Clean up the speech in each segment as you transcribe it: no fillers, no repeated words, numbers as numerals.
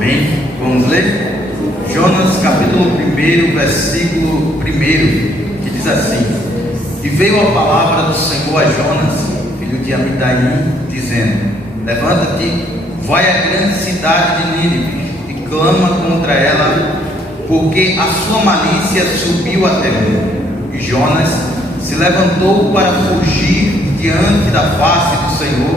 Amém? Vamos ler? Jonas capítulo 1, versículo 1, que diz assim: E veio a palavra do Senhor a Jonas, filho de Amitai, dizendo: Levanta-te, vai à grande cidade de Nínive e clama contra ela, porque a sua malícia subiu até mim. E Jonas se levantou para fugir diante da face do Senhor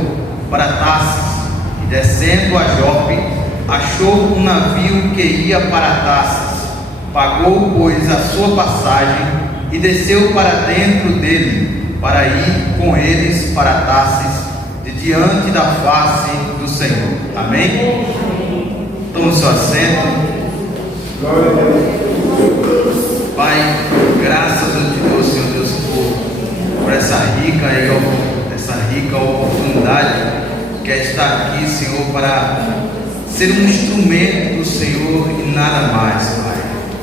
para Tarsis, e descendo a Jope, achou um navio que ia para Tarsis. Pagou, pois, a sua passagem e desceu para dentro dele, para ir com eles para Tarsis, de diante da face do Senhor. Amém? Tome seu assento. Glória a Deus. Pai, graças eu te dou, Senhor Deus, por essa rica oportunidade que é estar aqui, Senhor, para ser um instrumento do Senhor e nada mais, Pai.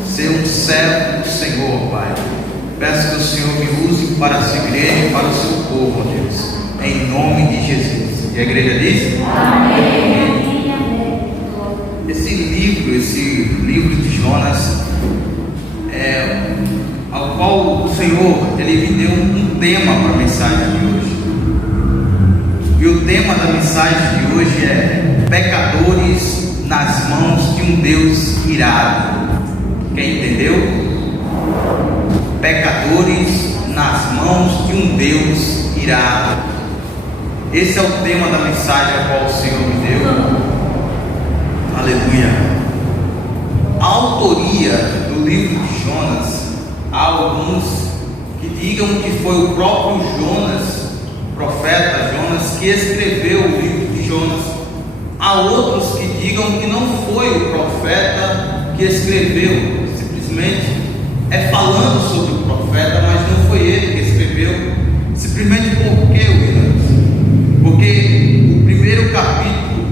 Ser um servo do Senhor, Pai. Peço que o Senhor me use para a sua igreja e para o seu povo, ó Deus, em nome de Jesus. E a igreja diz? Amém. Esse livro de Jonas, ao qual o Senhor ele me deu um tema para a mensagem de hoje. E o tema da mensagem de hoje é pecadores nas mãos de um Deus irado. Quem entendeu? Pecadores nas mãos de um Deus irado. Esse é o tema da mensagem a qual o Senhor me deu. Aleluia. A autoria do livro de Jonas, há alguns que digam que foi o próprio Jonas, profeta Jonas, que escreveu o livro de Jonas. Há outros que digam que não foi o profeta que escreveu, simplesmente é falando sobre o profeta, mas não foi ele que escreveu. Simplesmente por quê, Williams? Porque o primeiro capítulo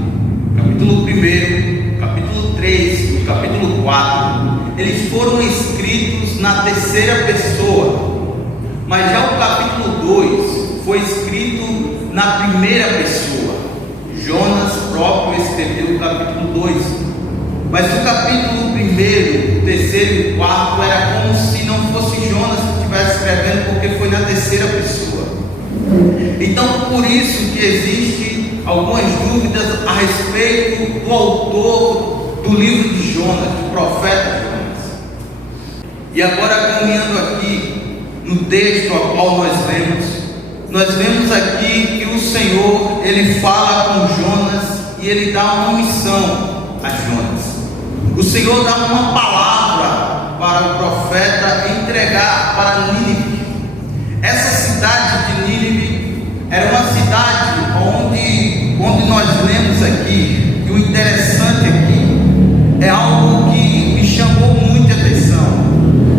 1, capítulo 3 e o capítulo 4, eles foram escritos na terceira pessoa, mas já o capítulo 2 foi escrito na primeira pessoa. Jonas próprio escreveu o capítulo 2, mas o capítulo 1, 3 e 4 era como se não fosse Jonas que estivesse escrevendo, porque foi na terceira pessoa. Então, por isso que existe algumas dúvidas a respeito do autor do livro de Jonas, do profeta Jonas. E agora, caminhando aqui no texto ao qual nós vemos aqui que o Senhor ele fala com Jonas e ele dá uma missão a Jonas. O Senhor dá uma palavra para o profeta entregar para Nínive. Essa cidade de Nínive era uma cidade onde nós lemos aqui, e o interessante aqui é algo que me chamou muita atenção,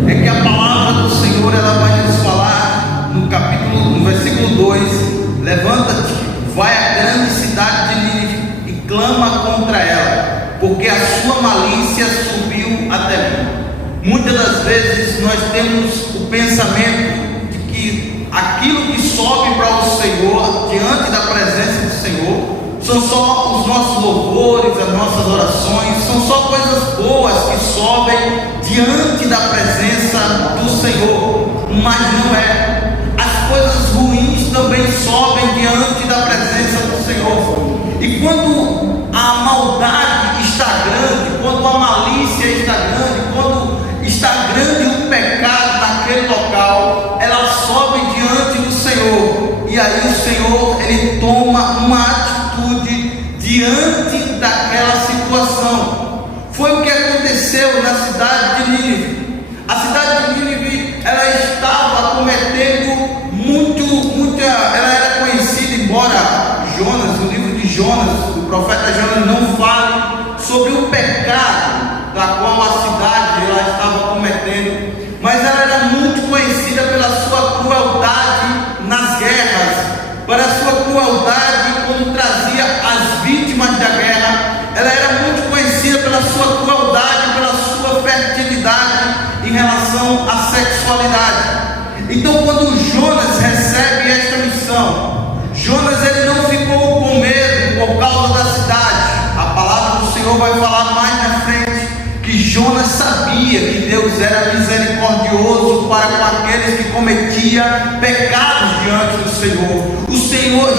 é que a palavra do Senhor ela vai nos falar no versículo 2: Levanta-te, vai à grande cidade de Nínive e clama contra ela, porque a sua malícia subiu até mim. Muitas das vezes nós temos o pensamento de que aquilo que sobe para o Senhor, diante da presença do Senhor, são só os nossos louvores, as nossas orações, são só coisas boas que sobem diante da presença do Senhor, mas não é. As coisas ruins também sobem diante da presença do Senhor. E quando a maldade está grande, quando a malícia está grande, quando está grande o pecado naquele local, ela sobe diante do Senhor. E aí o Senhor ele toma uma atitude diante daquela situação. Foi o que aconteceu na cidade de Nínive. A cidade de Nínive ela estava cometendo ela era conhecida, embora Jonas, o livro de Jonas, o profeta Jonas não fale sobre o pecado da qual a cidade ela estava cometendo, mas ela era muito conhecida pela sua crueldade nas guerras, pela sua crueldade quando trazia as vítimas da guerra. Ela era muito conhecida pela sua crueldade, pela sua fertilidade em relação à sexualidade. Então, quando Jonas recebe esta missão, Jonas ele não ficou com medo por causa da cidade. A palavra do Senhor vai falar mais na frente que Jonas sabia que Deus era misericordioso para com aqueles que cometiam pecados diante do Senhor.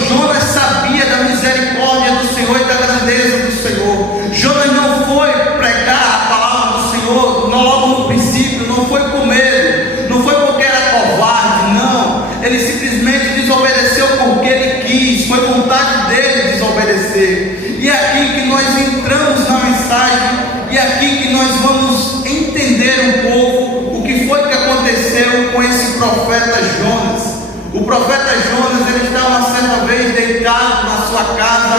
Jonas sabia da misericórdia do Senhor e da grandeza do Senhor. Jonas não foi pregar a palavra do Senhor logo no princípio, não foi com medo, não foi porque era covarde, não. Ele simplesmente desobedeceu porque ele quis, foi vontade dele desobedecer. E é aqui que nós entramos na mensagem, e é aqui que nós vamos entender um pouco o que foi que aconteceu com esse profeta Jonas. O profeta Jonas, ele estava uma certa vez deitado na sua casa,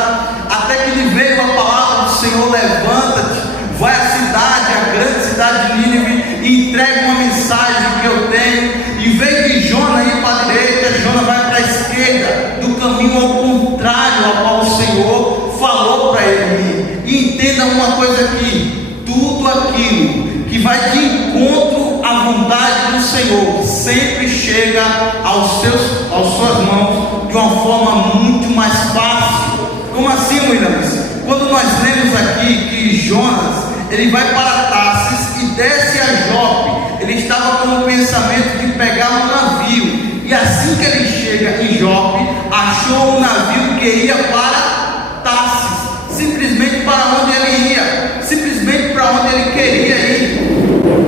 até que lhe veio a palavra do Senhor: levanta-te, vai à cidade, a grande cidade de Nínive, e entrega uma mensagem que eu tenho. Em vez de Jonas ir para a direita, Jonas vai para a esquerda, do caminho ao contrário ao qual o Senhor falou para ele ir. E entenda uma coisa aqui: tudo aquilo que vai de encontro à vontade do Senhor sempre chega às suas mãos de uma forma muito mais fácil. Como assim, Williams? Quando nós lemos aqui que Jonas, ele vai para Tarsis e desce a Jope, ele estava com o pensamento de pegar um navio, e assim que ele chega em Jope, achou um navio que ia para Tarsis, simplesmente para onde ele ia, simplesmente para onde ele queria ir.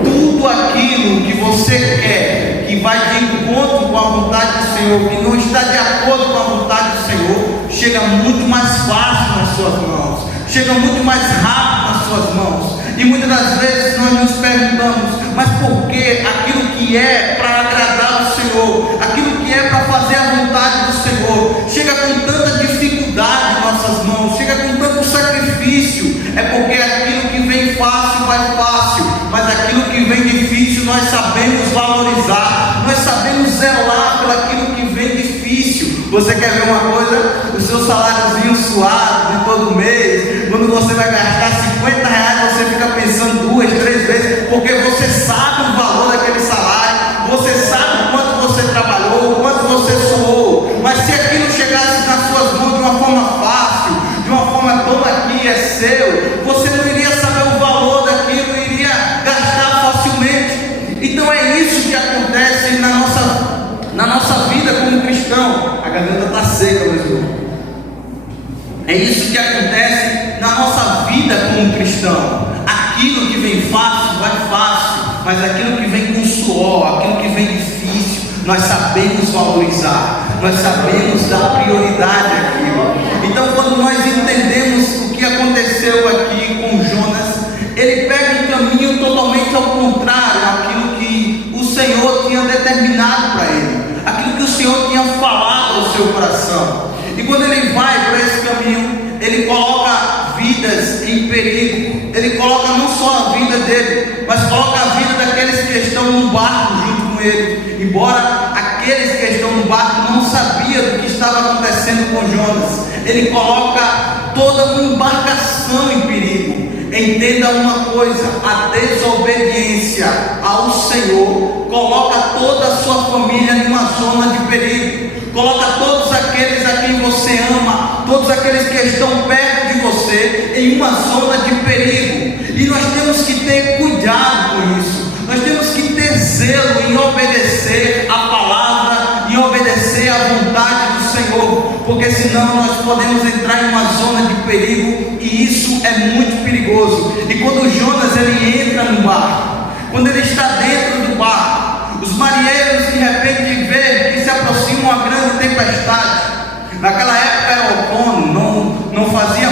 Tudo aquilo que você quer, que vai de encontro com a vontade do Senhor, que não está de acordo com a vontade do Senhor, chega muito mais fácil nas suas mãos, chega muito mais rápido nas suas mãos. E muitas das vezes nós nos perguntamos: mas por que aquilo que é para agradar o Senhor, aquilo que é para fazer a vontade do Senhor, chega com tanta dificuldade em nossas mãos, chega com tanto sacrifício? É porque aquilo que vem fácil vai fácil, mas aquilo que vem difícil nós sabemos valorizar, nós sabemos zelar por aquilo que vem difícil. Você quer ver uma coisa? O seu saláriozinho suado de todo mês, quando você vai gastar R$50, você fica pensando 2, 3 vezes, porque você sabe o valor daquele salário, você sabe o quanto você trabalhou, o quanto você suou. Mas se aquilo chegasse nas suas mãos de uma forma fácil, de uma forma: toma aqui, é seu, você não iria saber o valor daquilo, iria gastar facilmente. Então é isso que acontece na nossa vida como cristão. A garganta está seca, meu irmão. É isso que acontece na nossa vida como cristão. Aquilo que vem fácil, vai fácil, mas aquilo que vem com suor, aquilo que vem difícil, nós sabemos valorizar, nós sabemos dar prioridade àquilo. Então, quando nós entendemos o que aconteceu aqui com Jonas, ele pega um caminho totalmente ao contrário àquilo que o Senhor tinha determinado para ele, aquilo que o Senhor tinha falado ao seu coração. E quando ele vai para esse caminho, ele coloca vidas em perigo. Ele coloca não só a vida dele, mas coloca a vida daqueles que estão no barco junto com ele. Embora aqueles que estão no barco não sabiam do que estava acontecendo com Jonas, ele coloca toda uma embarcação em perigo. Entenda uma coisa: a desobediência ao Senhor coloca toda a sua família numa zona de perigo, coloca todos aqueles a quem você ama, todos aqueles que estão perto de você, em uma zona de perigo. E nós temos que ter cuidado com isso, nós temos que ter zelo em obedecer a palavra, em obedecer a vontade do Senhor, porque senão nós podemos entrar em uma zona de perigo, e isso é muito perigoso. E quando Jonas ele entra no barco, quando ele está dentro do barco, os marinheiros de repente veem que se aproxima uma grande tempestade. Naquela época era outono, não fazia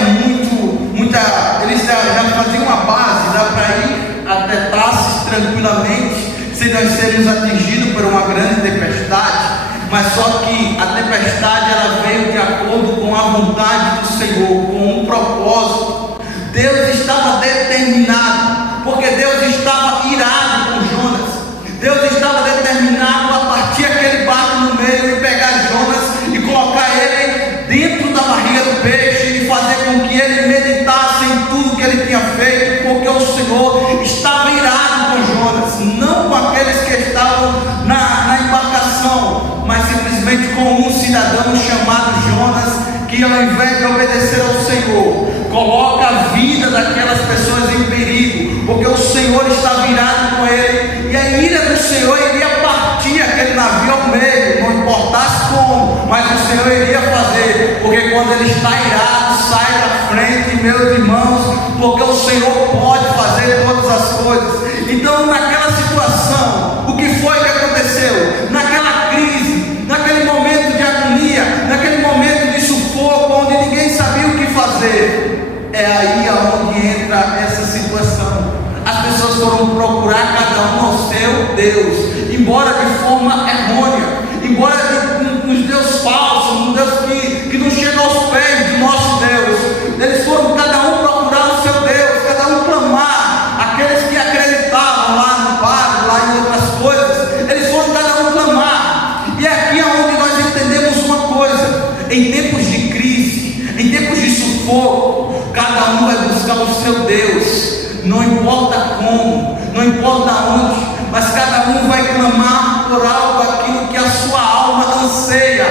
eles já faziam uma base, dá para ir até Tarsis tranquilamente, sem nós sermos atingidos por uma grande tempestade. Mas só que a tempestade ela veio de acordo com a vontade do Senhor, com um propósito. Deus estava determinado, porque Deus estava irado com Jonas. Deus estava determinado a partir aquele barco no meio e pegar Jonas e colocar ele dentro da barriga do peixe e fazer com que ele meditasse em tudo que ele tinha feito, porque o Senhor estava irado com Jonas, não com aqueles que estavam na embarcação, mas simplesmente com um cidadão chamado Jonas, que que ao invés de obedecer ao Senhor, coloca a vida daquelas pessoas em perigo, porque o Senhor está virado com ele, e a ira do Senhor iria partir aquele navio ao meio, não importasse como, mas o Senhor iria fazer, porque quando ele está irado, sai da frente, meus irmãos, porque o Senhor pode fazer todas as coisas. Então, naquela situação, o que foi que aconteceu? Naquela crise, naquele momento de agonia, naquele momento de sufoco, onde ninguém sabia o que fazer, é aí aonde entra essa situação. As pessoas foram procurar cada um ao seu Deus, embora de forma errônea, embora nos Deus falsos, um Deus que não chega aos pés do nosso Deus. Eles foram cada um procurar o seu Deus, cada um clamar. Aqueles que acreditavam lá no Padre, lá em outras coisas, eles foram cada um clamar. E é aqui onde nós entendemos uma coisa: em tempos de crise, em tempos de sufoco, cada um vai buscar o seu Deus. Não importa como, não importa onde, mas cada um vai clamar por algo, aquilo que a sua alma anseia,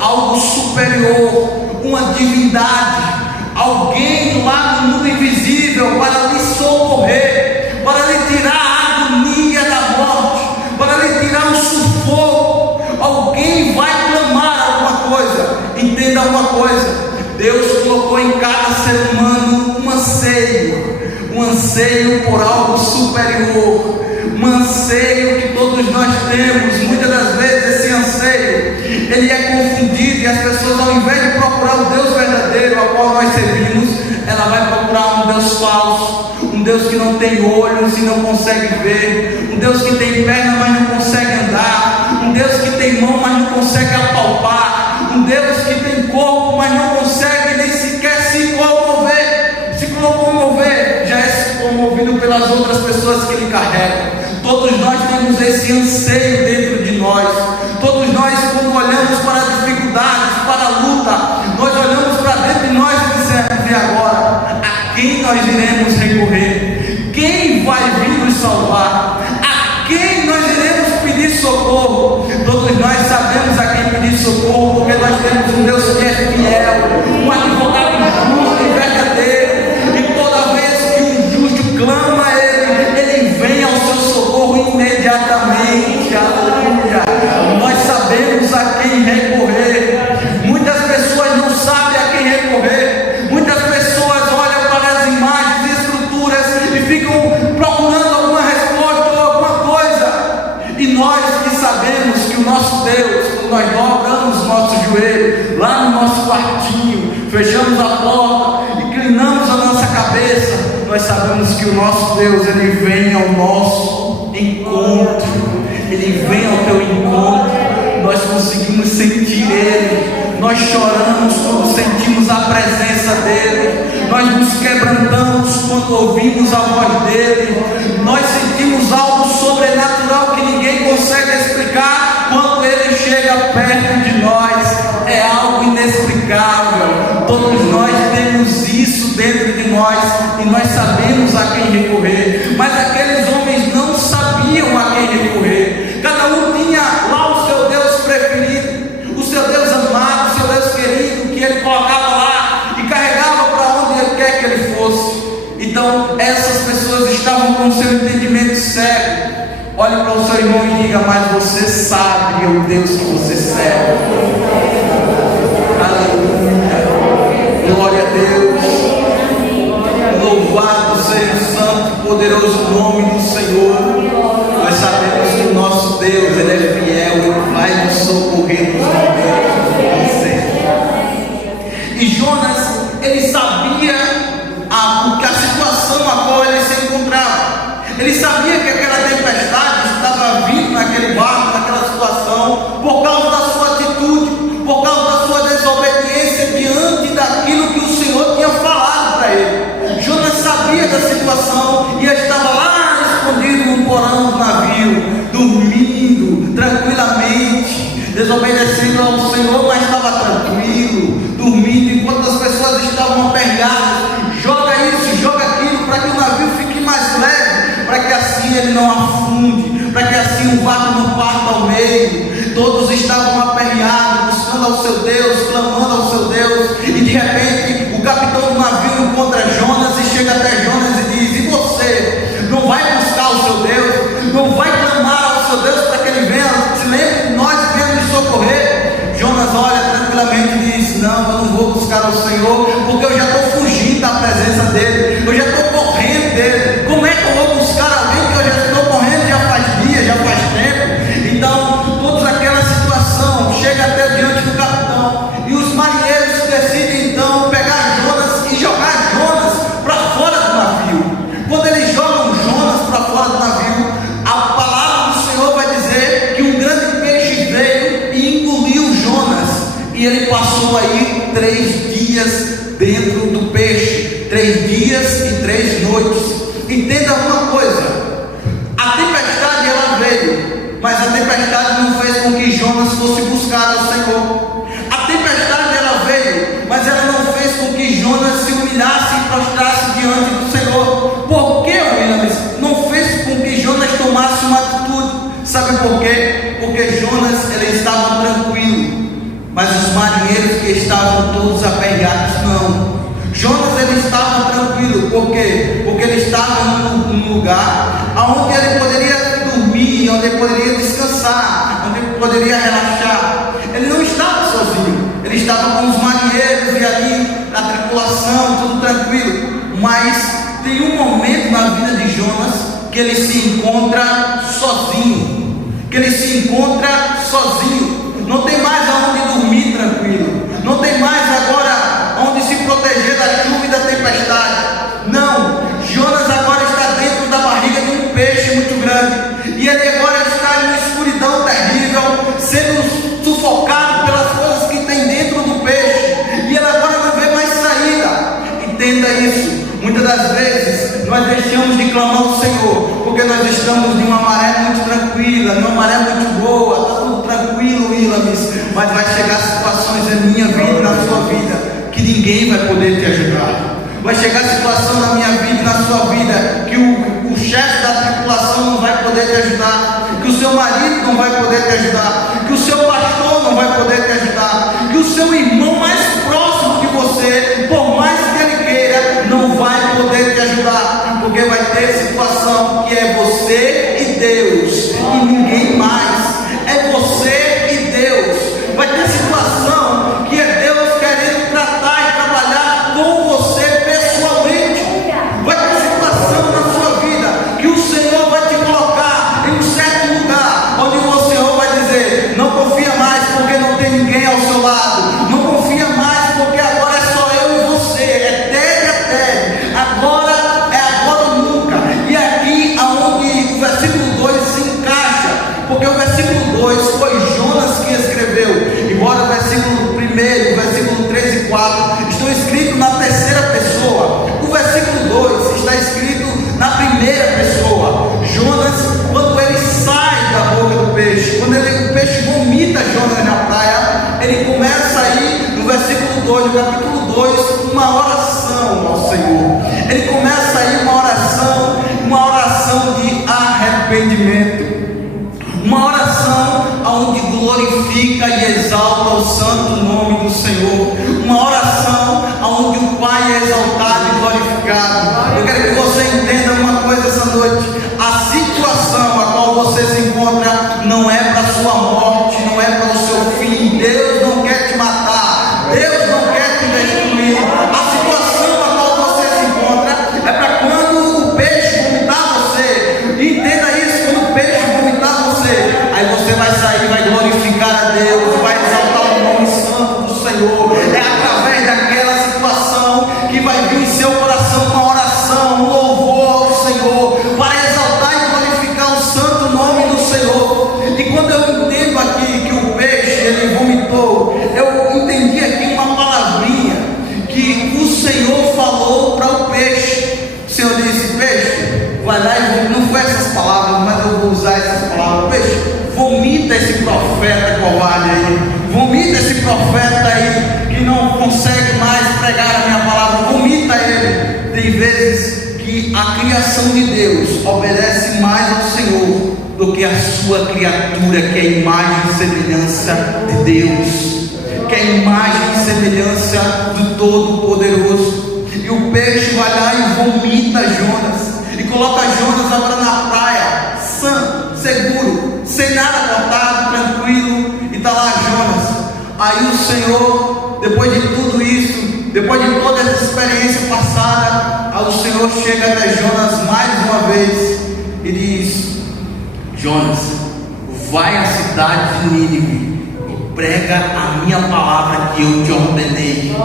algo superior, uma divindade, alguém lá no mundo invisível para lhe socorrer, para lhe tirar a agonia da morte, para lhe tirar o sufoco. Alguém vai clamar alguma coisa. Entenda uma coisa: Deus colocou em cada ser humano um anseio por algo superior, um anseio que todos nós temos. Muitas das vezes esse anseio, ele é confundido, e as pessoas, ao invés de procurar o Deus verdadeiro ao qual nós servimos, ela vai procurar um Deus falso, um Deus que não tem olhos e não consegue ver, um Deus que tem perna, mas não consegue andar, um Deus que tem mão, mas não consegue apalpar, um Deus que tem corpo, mas não consegue nem sequer se locomover, já é se comovido pelas outras pessoas que lhe carregam. Todos nós temos esse anseio dentro de nós. Todos nós, quando olhamos para as dificuldades, para a luta, nós olhamos para dentro de nós e dizemos: e agora? A quem nós iremos recorrer? Quem vai vir nos salvar? A quem nós iremos pedir socorro? Todos nós sabemos a quem pedir socorro, porque nós temos um Deus que é fiel, um advogado justo e verdadeiro. E toda vez que um justo clama a ele vem ao seu socorro imediatamente. Aleluia! Nós sabemos a quem recorrer. Muitas pessoas não sabem a quem recorrer. Muitas pessoas olham para as imagens e estruturas e ficam procurando alguma resposta ou alguma coisa. E nós que sabemos que o nosso Deus, quando nós dobramos o nosso joelho lá no nosso quartinho, fechamos a porta, inclinamos a nossa cabeça, nós sabemos que o nosso Deus, ele vem ao nosso encontro, ele vem ao teu encontro. Nós conseguimos sentir ele, nós choramos quando sentimos a presença dele, nós nos quebrantamos quando ouvimos a voz dele, nós sentimos algo sobrenatural que ninguém consegue explicar quando ele chega perto de nós. É algo inexplicável. Todos nós temos isso dentro de nós e nós sabemos a quem recorrer, mas aqueles homens não sabiam a quem recorrer. Cada um tinha lá o seu Deus preferido, o seu Deus amado, o seu Deus querido, que ele colocava lá e carregava para onde ele quer que ele fosse. Então essas pessoas estavam com o seu entendimento cego. Olhe para o seu irmão e diga: mas você sabe o Deus que você serve. Aleluia, glória a Deus, louvado seja o santo e poderoso nome do Senhor. Nós sabemos que o nosso Deus, ele é fiel, ele vai nos socorrer nos momentos difíceis. E Jonas, ele sabia a situação a qual ele se encontrava. Ele sabia que aquela tempestade estava vindo naquele barco, naquela situação, por causa da sua atitude, por causa da sua desobediência diante daquilo que o Senhor tinha falado para ele. Jonas sabia da situação e estava lá escondido no porão do navio, dormindo tranquilamente, desobedecendo ao Senhor, mas estava tranquilo, dormindo, enquanto as pessoas estavam aperreadas. Joga isso, joga aquilo, para que o navio fique mais leve, para que assim ele não afunde, para que assim o barco não parta ao meio. Todos estavam aperreados, buscando ao seu Deus, clamando ao seu Deus. Deus, e de repente o capitão do navio encontra Jonas e chega até Jonas e diz: e você não vai buscar o seu Deus? Não vai clamar ao seu Deus para que ele venha? Se lembra que nós viemos nos socorrer? Jonas olha tranquilamente e diz: não, eu não vou buscar o Senhor, porque eu já estou fugindo da presença dele, eu já estou correndo dele. Como é que eu vou buscar alguém que eu já estou correndo já faz dias, já faz tempo? Então, toda aquela situação chega até diante do capitão, e os marinheiros decidem então pegar Jonas e jogar Jonas para fora do navio. Quando eles jogam Jonas para fora do navio, a palavra do Senhor vai dizer que um grande peixe veio e engoliu Jonas, e ele passou aí 3 dias dentro do peixe, 3 dias e 3 noites. Entenda uma coisa: a tempestade ela veio, mas a tempestade não fez com que Jonas fosse buscar ao Senhor. A tempestade ela veio, mas ela não fez com que Jonas se humilhasse e prostrasse diante do Senhor. Por que, Williams? Não fez com que Jonas tomasse uma atitude. Sabe por quê? Porque Jonas ele estava tranquilo, mas os marinheiros que estavam todos aperreados não. Jonas ele estava tranquilo, por quê? Porque ele estava num lugar onde ele poderia dormir, onde ele poderia descansar, onde ele poderia relaxar. Ele não estava sozinho, ele estava com os marinheiros e ali a tripulação, tudo tranquilo. Mas tem um momento na vida de Jonas que ele se encontra sozinho, não tem mais aonde dormir tranquilo, não tem mais agora onde se proteger da chuva e da tempestade. Não, Jonas agora está dentro da barriga de um peixe muito grande, e ele agora está em uma escuridão terrível, sendo sufocado pelas coisas que tem dentro do peixe, e ele agora não vê mais saída. Entenda isso. Muitas das vezes nós deixamos de clamar ao Senhor, porque nós estamos em uma maré muito tranquila, em uma maré muito boa, está tudo tranquilo, Ilamis, mas vai chegar situações na minha vida e na sua vida que ninguém vai poder te ajudar. Vai chegar situação na minha vida e na sua vida que o chefe da tripulação não vai poder te ajudar, que o seu marido não vai poder te ajudar, que o seu pastor não vai poder te ajudar, que o seu irmão mais próximo de você, por mais que ele queira, não vai poder te ajudar, porque vai ter situação que é você e Deus, e ninguém mais. É você e Deus. Vai ter situação que é Deus querendo tratar e trabalhar com você pessoalmente. Vai ter situação na sua vida que o Senhor vai te colocar em um certo lugar, onde o Senhor vai dizer: não confia mais porque não tem ninguém ao seu lado, não confia mais porque agora é só eu e você, é tete a tete, agora é agora ou nunca. E aqui aonde o versículo 2 se encaixa, porque o versículo 2 foi Jonas que escreveu, embora o versículo 1, o versículo 3 e 4 estão escritos na terceira pessoa, o versículo 2 está escrito na primeira pessoa. Jonas, quando ele sai da boca do peixe, quando o peixe vomita Jonas na praia, ele começa aí no versículo 2, no capítulo 2, uma oração ao Senhor. Ele começa aí uma oração de arrependimento, uma oração onde glorifica e exalta o santo nome do Senhor, uma oração onde o Pai é exaltado e glorificado. Eu quero que você entenda uma coisa essa noite: a situação a qual você se encontra não é para a sua morte, não é para o seu fim. Deus não quer te matar, Deus não quer te destruir. A situação a qual você se encontra é para quando o peixe vomitar você. Entenda isso: quando o peixe vomitar você, aí você vai sair, vai glorificar a Deus, vai exaltar o nome santo do Senhor. É através daquela situação que vai vir em seu coração uma oração, um louvor ao Senhor, para exaltar e glorificar o santo nome do Senhor. E quando eu entendo aqui que o peixe ele vomitou, eu entendi aqui uma palavrinha que o Senhor falou para o peixe. O Senhor disse: peixe, vai lá e não foi essas palavras, mas eu vou usar essas palavras. Peixe, vomita esse profeta covarde aí, vomita esse profeta aí que não consegue mais pregar a minha palavra, vomita ele. Tem vezes que a criação de Deus obedece mais ao Senhor do que a sua criatura, que é a imagem e semelhança de Deus. que é a imagem e semelhança do Todo-Poderoso. E o peixe vai lá e vomita Jonas, e coloca Jonas agora na praia, sã, seguro, sem nada cortado, tranquilo, e está lá Jonas. Aí o Senhor, depois de tudo isso, depois de toda essa experiência passada, aí o Senhor chega até Jonas mais uma vez e diz: Jonas, vai à cidade de Nínive e prega a minha palavra que eu te ordenei.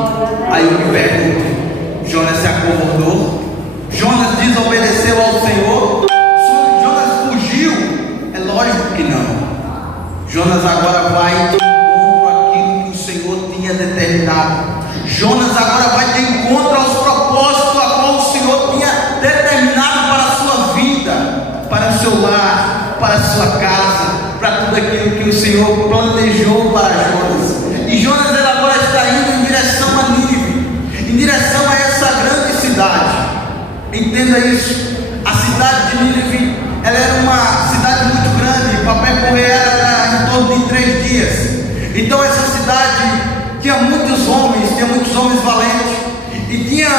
Aí eu me pergunto: Jonas se acovardou? Jonas desobedeceu ao Senhor? Jonas fugiu? É lógico que não. Jonas agora vai determinado. Jonas agora vai de encontro aos propósitos a qual o Senhor tinha determinado para a sua vida, para o seu lar, para a sua casa, para tudo aquilo que o Senhor planejou para Jonas. E Jonas ele agora está indo em direção a Nínive, em direção a essa grande cidade. Entenda isso. A cidade de Nínive, ela era uma cidade muito grande, para percorrer era em torno de 3 dias. Então essa cidade tinha muitos homens valentes, e tinha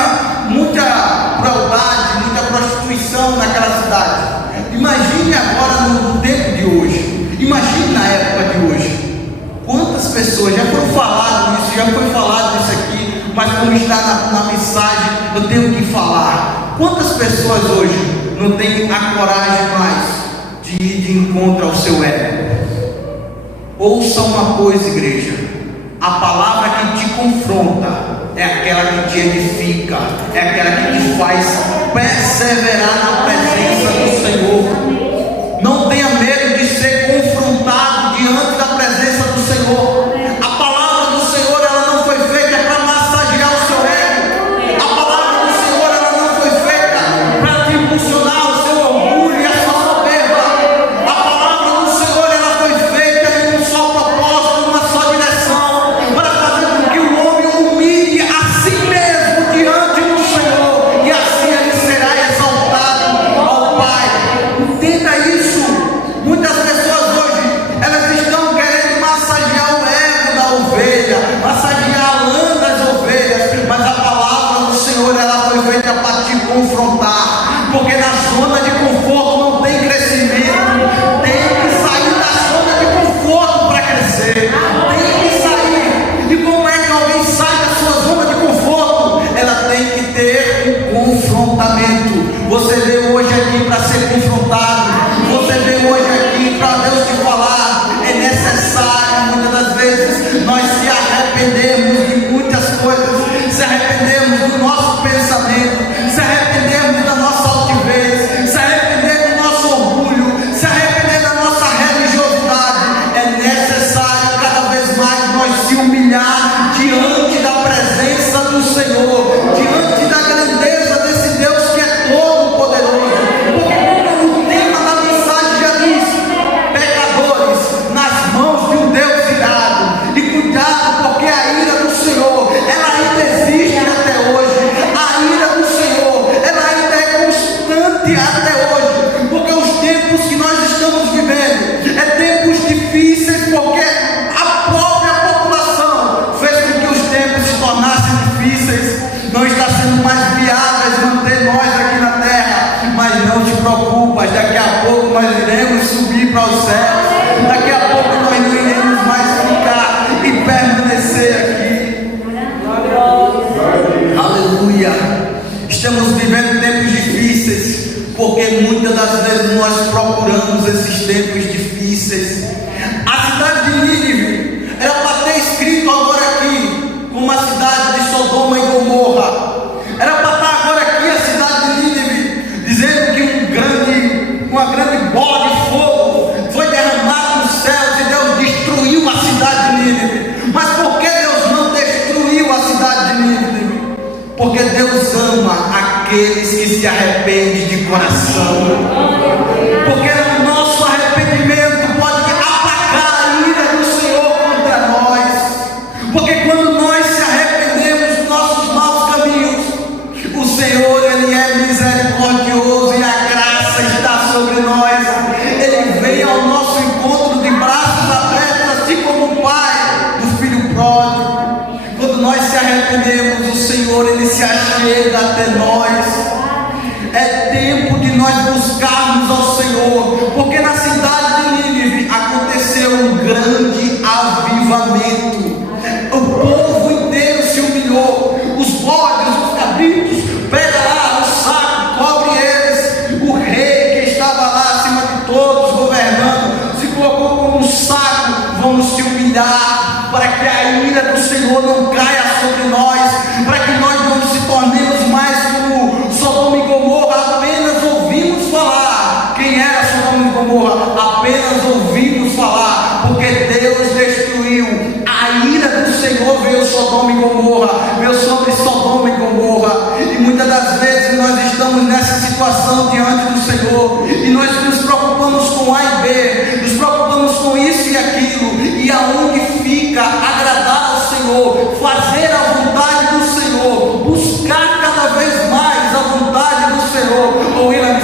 muita crueldade, muita prostituição naquela cidade. Imagine agora no tempo de hoje, imagine na época de hoje, quantas pessoas, já foi falado isso aqui, mas como está na mensagem, eu tenho que falar. Quantas pessoas hoje não têm a coragem mais de ir de encontro ao seu ego? Ouça uma coisa, igreja: a palavra que te confronta é aquela que te edifica, é aquela que te faz perseverar na presença do Senhor. Não tenha medo de ser confrontado diante da presença do Senhor. A palavra do Senhor, ela não foi feita para massagear o seu ego. A palavra do Senhor, ela não foi feita para te impulsionar o seu orgulho e a sua soberba. A palavra do Senhor, ela foi feita em um só propósito, uma só direção, para fazer com que o homem humilhe a si mesmo diante do Senhor, e assim ele será exaltado ao Pai. Entenda isso. Muitas pessoas hoje, elas estão querendo massagear o ego da ovelha, massagear a lã das ovelhas, mas a palavra do Senhor, ela foi feita para te confrontar, porque na zona de conforto não tem crescimento. Tem que sair da zona de conforto para crescer. Tem que sair. E como é que alguém sai da sua zona de conforto? Ela tem que ter um confrontamento. Você veio hoje aqui para ser confrontado. Você veio hoje aqui para Deus te falar. É necessário, muitas das vezes, nós se arrependemos de muitas coisas. Se arrependemos do nosso pensamento, se arrependemos da nossa altivez, se arrependemos do nosso orgulho, se arrependemos da nossa religiosidade. É necessário cada vez mais nós se humilhar diante da presença do Senhor, diante da grandeza desse Deus que é todo poderoso. Porque o tema da mensagem já diz: pecadores nas mãos de um Deus irado. E cuidado, porque a ira do Senhor, ela ainda existe até hoje. A ira do Senhor, ela ainda é constante até hoje, porque os tempos que nós estamos vivendo é tempos difíceis, porque a própria população fez com que os tempos se tornassem difíceis. Não está sendo mais viáveis manter nós aqui na terra, mas não te preocupas, daqui a pouco nós iremos subir para os céus, daqui a pouco nós não iremos mais ficar e permanecer aqui. Aleluia. Estamos vivendo tempos difíceis, porque muitas das vezes nós procuramos esses tempos difíceis. A cidade de Nínive era para ter escrito agora aqui como a cidade de Sodoma e Gomorra. Era para estar agora aqui a cidade de Nínive, dizendo que uma grande bola de fogo foi derramada nos céus e Deus destruiu a cidade de Nínive. Mas por que Deus não destruiu a cidade de Nínive? Porque Deus ama aqueles que se arrependem de coração. Porque o nosso arrependimento pode aplacar a ira do Senhor contra nós. Porque quando nós se arrependemos dos nossos maus caminhos, o Senhor, Ele é misericordioso e a graça está sobre nós. Ele vem ao nosso encontro de braços abertos, assim como o Pai do Filho pródigo. se achega até nós. É tempo de nós buscarmos ao Senhor, porque na cidade de Nínive aconteceu um grande avivamento. O povo inteiro se humilhou, os bodes, os cabritos, pega lá o saco, cobre eles. O rei que estava lá acima de todos, governando, se colocou como um saco. Vamos se humilhar, para que a ira do Senhor não caia sobre nós, para que nós não se tornemos mais como Sodoma e Gomorra. Apenas ouvimos falar. Quem era Sodoma e Gomorra? Apenas ouvimos falar, porque Deus destruiu. A ira do Senhor veio Sodoma e Gomorra, veio sobre Sodoma e Gomorra. E muitas das vezes nós estamos nessa situação diante do Senhor, e nós nos preocupamos com A e B, nos preocupamos com isso e aquilo, e aonde fica agradar ao Senhor, fazer a vontade do Senhor, buscar cada vez mais a vontade do Senhor. Ou Williams,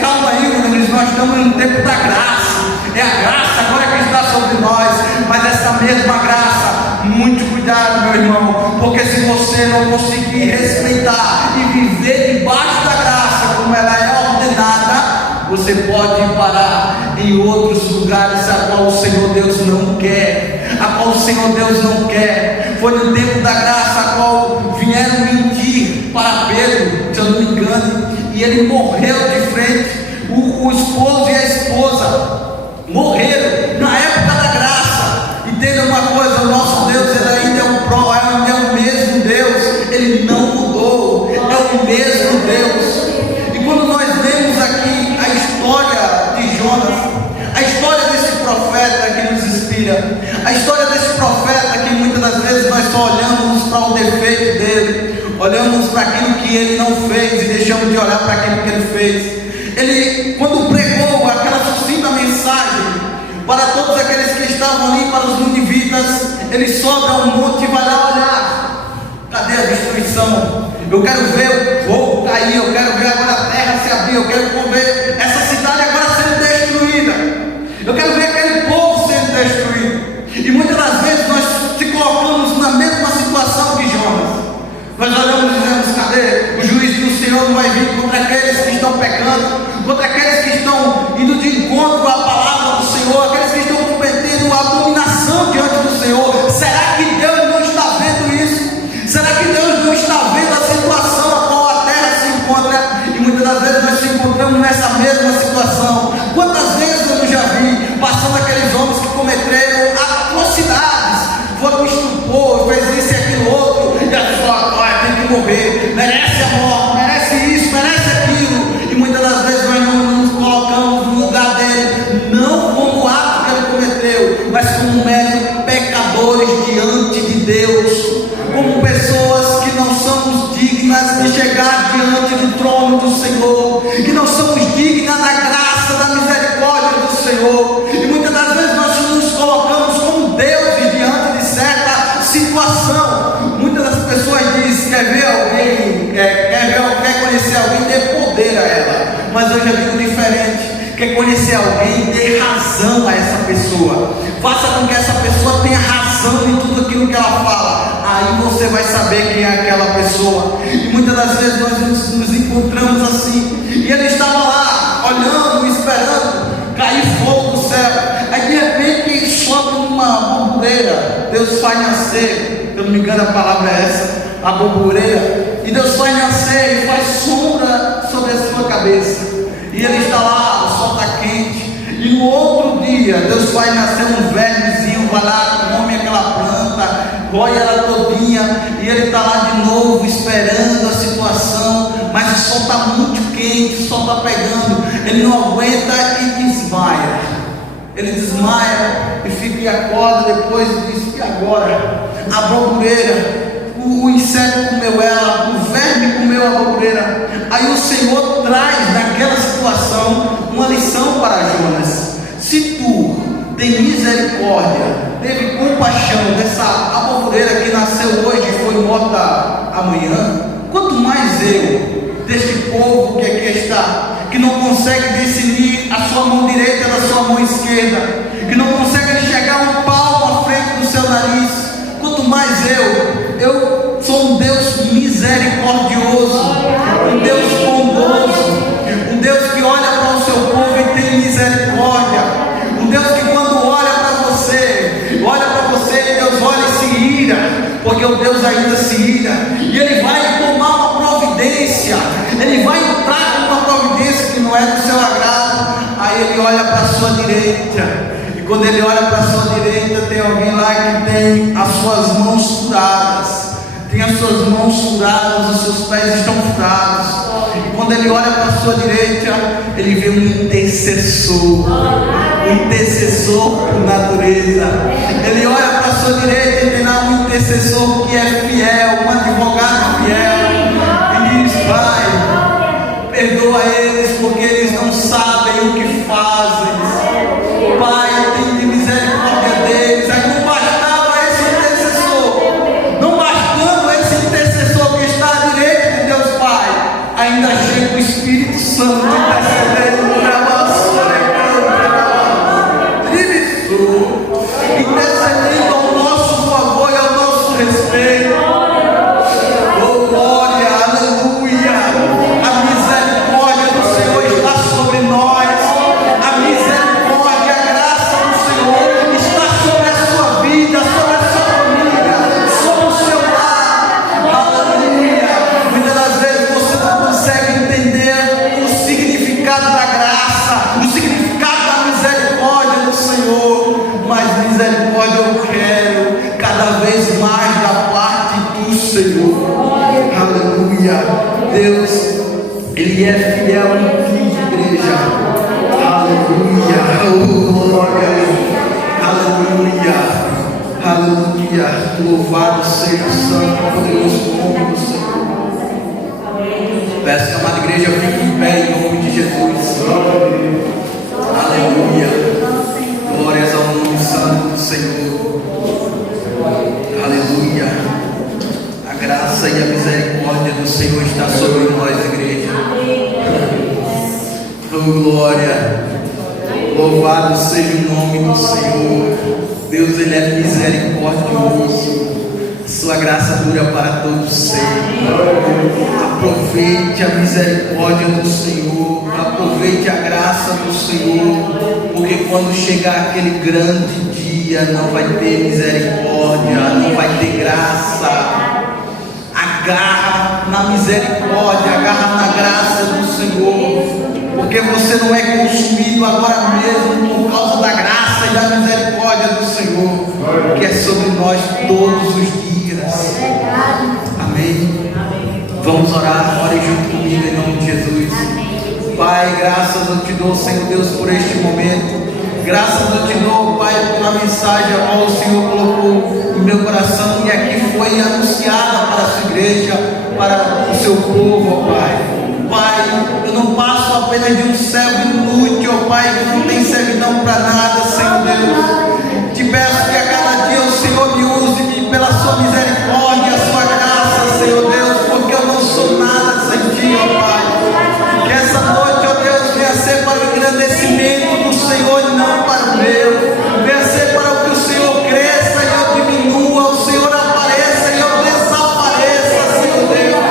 calma aí, Williams, nós estamos no tempo da graça, é a graça agora que está sobre nós, mas essa mesma graça, muito cuidado, meu irmão, porque se você não conseguir respeitar e viver debaixo da graça como ela é ordenada, você pode parar em outros lugares a qual o Senhor Deus não quer, a qual o Senhor Deus não quer. Foi no tempo da graça a qual vieram mentir para Pedro, se eu não me engano, e ele morreu de frente. O esposo e a esposa morreram na época da graça. Entenda uma coisa, o nosso Deus, ele ainda é o mesmo Deus, ele não mudou, é o mesmo Deus. E quando nós vemos aqui a história de Jonas, a história desse profeta que nos inspira, a história desse profeta que muitas das vezes nós só olhamos para o defeito dele, olhamos para aquilo que ele não fez e deixamos de olhar para aquilo que ele fez. Ele, quando pregou aquela sucinta mensagem para todos aqueles que estavam ali, para os ninivitas, ele sobe a um monte e vai lá olhar. Cadê a destruição? Eu quero ver o fogo cair, eu quero ver agora a terra se abrir, eu quero ver essa cidade agora sendo destruída, eu quero ver aquele povo sendo destruído. E muitas das vezes nós se colocamos na mesma situação que Jonas. Nós olhamos e dizemos: cadê? O juízo do Senhor não vai vir contra aqueles que estão pecando, contra aqueles que estão indo de encontro à palavra do Senhor, aqueles que estão cometendo abominação diante do Senhor. Será que Deus não está vendo isso? Será que Deus não está vendo a situação a qual a terra se encontra? E muitas das vezes nós se encontramos nessa mesma situação. Quantas vezes eu não já vi passando aqueles homens que cometeram atrocidades, foram estupor, fez isso e aquilo outro, e a pessoa tem que morrer, merece a morte, merece isso, merece aquilo. E muitas das vezes nós não nos colocamos no lugar dele, não como o ato que ele cometeu, mas como meros pecadores diante de Deus, como pessoas que não somos dignas de chegar diante do trono do Senhor, que não somos dignas da graça, da misericórdia do Senhor. E muitas das vezes nós nos colocamos como deuses diante de certa situação. Muitas das pessoas dizem: quer ver alguém, quer conhecer alguém, dê poder a ela. Mas eu já digo diferente: quer conhecer alguém, dê razão a essa pessoa, faça com que essa pessoa tenha razão em tudo aquilo que ela fala. Aí você vai saber quem é aquela pessoa. E muitas das vezes nós nos encontramos assim, e ele estava lá olhando, esperando cair fogo do céu. Aí de repente sobe uma borboleira, Deus faz nascer, se eu não me engano a palavra é essa, a borboleira, e Deus faz nascer e faz sombra sobre a sua cabeça, e ele está lá, o sol está quente. E no outro dia Deus faz nascer um velhozinho, vai lá, come aquela planta, rói ela todinha, e ele está lá de novo esperando a situação, mas o sol está muito quente, o sol está pegando, ele não aguenta e desmaia. Ele desmaia e fica e acorda depois e diz: e agora? A borboleira, o inseto comeu ela, o verme comeu a borboleira. Aí o Senhor traz naquela situação uma lição para Jonas: se tu tem misericórdia, teve compaixão dessa borboleira que nasceu hoje e foi morta amanhã, quanto mais eu, deste povo que aqui está, que não consegue discernir a sua mão direita da sua mão esquerda, que não consegue enxergar um palmo à frente do seu nariz, quanto mais eu sou um Deus misericordioso. ele olha para a sua direita, e quando ele olha para a sua direita, tem alguém lá que tem as suas mãos furadas, tem as suas mãos furadas, os seus pés estão furados. E quando ele olha para a sua direita, ele vê um intercessor por natureza. Ele olha para a sua direita e tem lá um intercessor que é fiel, um advogado fiel, e diz: Pai, perdoa eles, porque eles não sabem o que fazem. Pai, tem misericórdia deles. Aí não bastava esse intercessor, não bastando esse intercessor que está à direita de Deus Pai, ainda chega o Espírito Santo intercedendo ao nosso favor e ao nosso respeito. Oh glória, aleluia. A misericórdia do Senhor está sobre nós. A misericórdia, a graça do Senhor está sobre a sua vida, sobre a sua família, sobre o seu lar. Aleluia. Muitas das vezes você não consegue entender o significado da graça, o significado da misericórdia do Senhor, mas misericórdia eu quero cada vez mais da parte do Senhor. Aleluia. Deus, Ele é fiel em tudo, igreja. Aleluia. Oh, glória. Aleluia. Aleluia. Louvado seja o santo e poderoso nome do Senhor. Peço que a amada igreja fique em pé em nome de Jesus. Aleluia. Glórias ao nome santo do Senhor. Aleluia. A graça e a misericórdia do Senhor está sobre nós, igreja. Oh glória. Louvado seja o nome do Senhor. Deus, Ele é misericordioso. Sua graça dura para todos sempre. Aproveite a misericórdia do Senhor. Aproveite a graça do Senhor. Porque quando chegar aquele grande dia, não vai ter misericórdia, não vai ter graça. Agarra na misericórdia, agarra na graça do Senhor. Porque você não é consumido agora mesmo por causa da graça e da misericórdia do Senhor, que é sobre nós todos os dias. Amém. Vamos orar, ore junto comigo em nome de Jesus. Pai, graças eu te dou, Senhor Deus, por este momento. Graças eu te dou, Pai, pela mensagem a qual o Senhor colocou em meu coração e aqui foi anunciada para a sua igreja, para o seu povo, ó Pai. Pai, eu não passo apenas de um servo inútil, ó Pai, que não tem servidão para nada, Senhor Deus. Te peço que a cada dia o Senhor me use pela sua misericórdia, a sua graça, Senhor Deus, porque eu não sou nada sem ti, ó Pai. Que essa noite, ó Deus, venha ser para o engrandecimento do Senhor e não para o meu. Venha ser para que o Senhor cresça e eu diminua, o Senhor apareça e eu desapareça, Senhor Deus.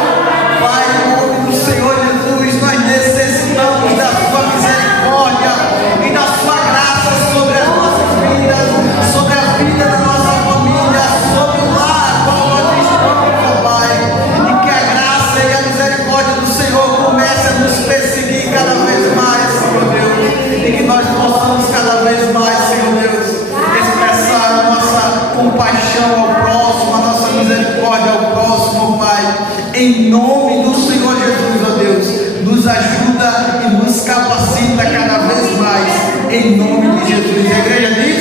Pai, em nome do Senhor Jesus, nós necessitamos da sua misericórdia e da sua graça sobre as nossas vidas, sobre a vida da nossa família, sobre o lar qual nós estamos, ó Pai. E que a graça e a misericórdia do Senhor comece a nos perseguir cada vez mais, Senhor Deus. E que nós possamos cada vez mais, Senhor Deus, expressar a nossa compaixão ao próximo, a nossa misericórdia ao próximo, ó Pai. Em nome do Senhor Jesus, ó Deus, nos ajuda e nos capacita cada vez mais. Em nome de Jesus. A igreja diz: